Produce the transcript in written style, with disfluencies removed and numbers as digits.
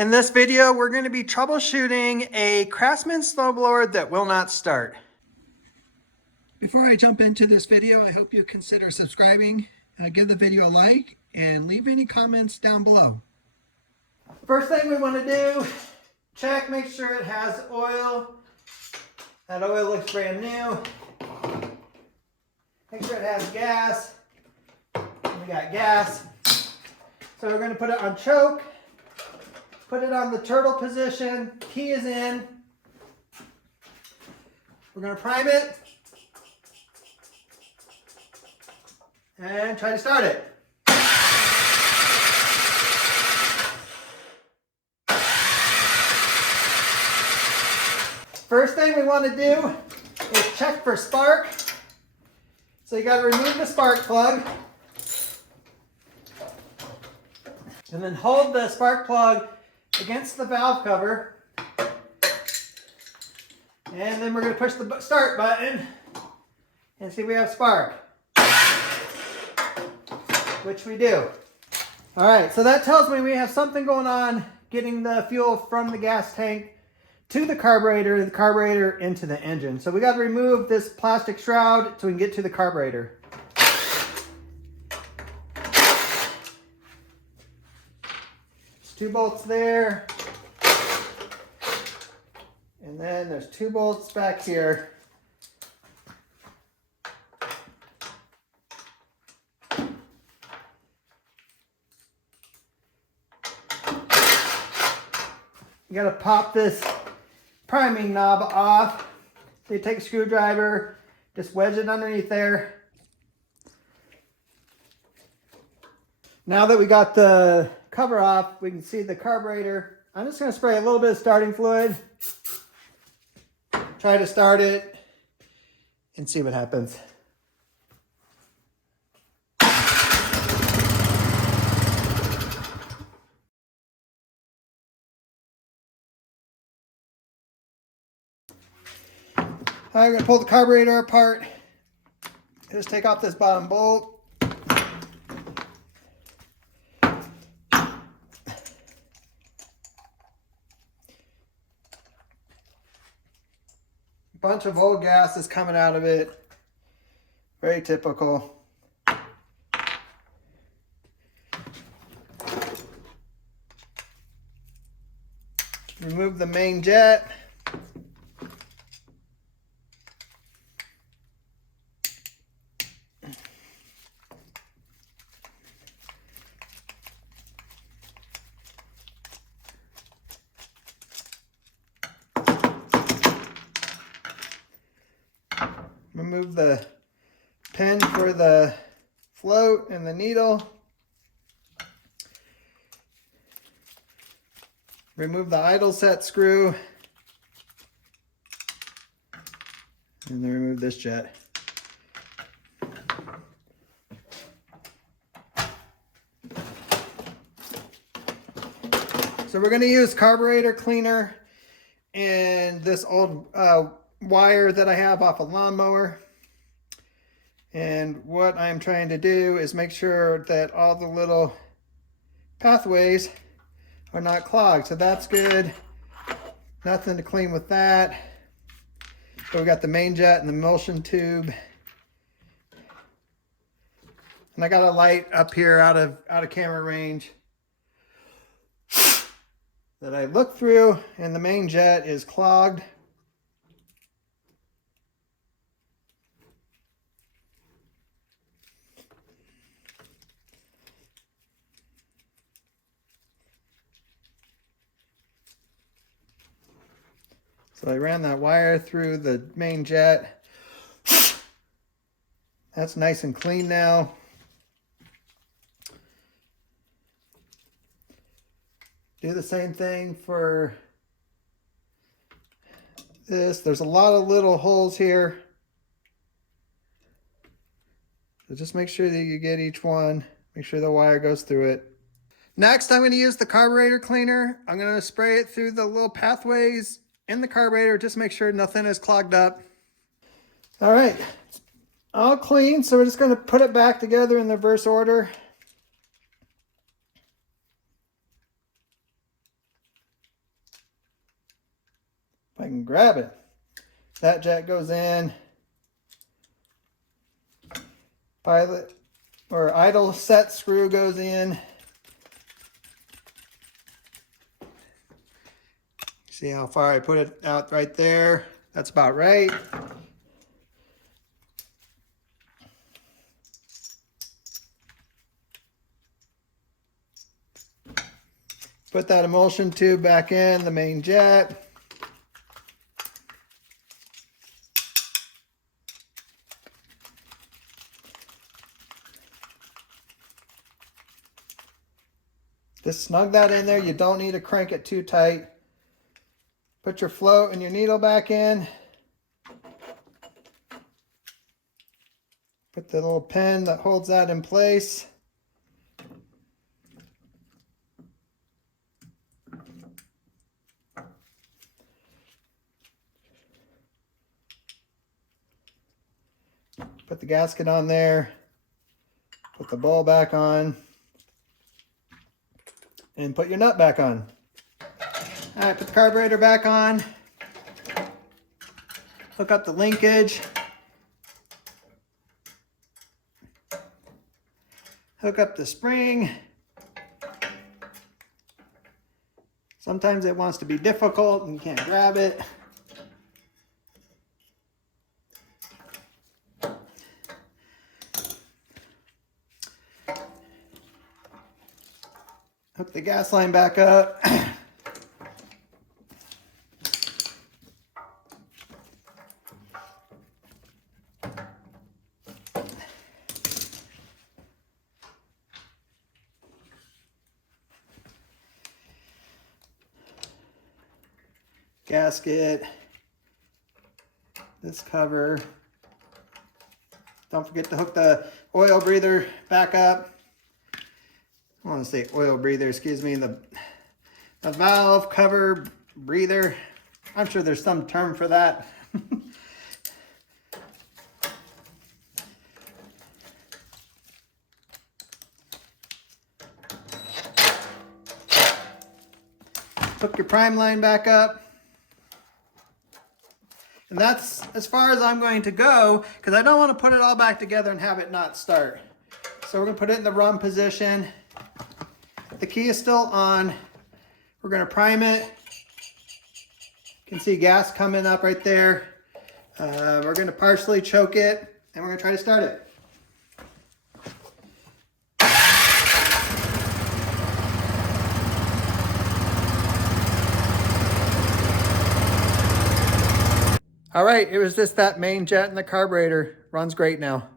In this video, we're going to be troubleshooting a Craftsman snowblower that will not start. Before I jump into this video, I hope you consider subscribing, give the video a like, and leave any comments down below. First thing we want to do, check, make sure it has oil. That oil looks brand new. Make sure it has gas. We got gas. So we're going to put it on choke. Put it on the turtle position. Key is in. We're going to prime it. And try to start it. First thing we want to do is check for spark. So you got to remove the spark plug. And then hold the spark plug against the valve cover. And then we're going to push the start button and see if we have spark. Which we do. All right, so that tells me we have something going on getting the fuel from the gas tank to the carburetor into the engine. So we got to remove this plastic shroud so we can get to the carburetor. There's 2 bolts there. And then there's 2 bolts back here. You got to pop this priming knob off. So you take a screwdriver, just wedge it underneath there. Now that we got the cover off, we can see the carburetor. I'm just going to spray a little bit of starting fluid. Try to start it and see what happens. I'm going to pull the carburetor apart. Just take off this bottom bolt. Bunch of old gas is coming out of it. Very typical. Remove the main jet. Remove the pin for the float and the needle. Remove the idle set screw. And then remove this jet. So we're going to use carburetor cleaner and this old wire that I have off a lawnmower. And what I'm trying to do is make sure that all the little pathways are not clogged. So that's good. Nothing to clean with that. So we got the main jet and the emulsion tube. And I got a light up here out of camera range that I look through, and the main jet is clogged. So I ran that wire through the main jet. That's nice and clean now. Do the same thing for this. There's a lot of little holes here. So just make sure that you get each one. Make sure the wire goes through it. Next, I'm going to use the carburetor cleaner. I'm going to spray it through the little pathways in the carburetor. Just make sure nothing is clogged up. All right, all clean. So we're just going to put it back together in the reverse order. If I can grab it. That jet goes in. Pilot or idle set screw goes in. See how far I put it out right there? That's about right. Put that emulsion tube back in the main jet. Just snug that in there. You don't need to crank it too tight. Put your float and your needle back in. Put the little pin that holds that in place. Put the gasket on there. Put the ball back on. And put your nut back on. All right, put the carburetor back on. Hook up the linkage. Hook up the spring. Sometimes it wants to be difficult and you can't grab it. Hook the gas line back up. Gasket, this cover. Don't forget to hook the oil breather back up. I want to say oil breather, excuse me, the valve cover breather. I'm sure there's some term for that. Hook your prime line back up. And that's as far as I'm going to go, because I don't want to put it all back together and have it not start. So we're going to put it in the run position. The key is still on. We're going to prime it. You can see gas coming up right there. We're going to partially choke it, and we're going to try to start it. All right, it was just that main jet and the carburetor. Runs great now.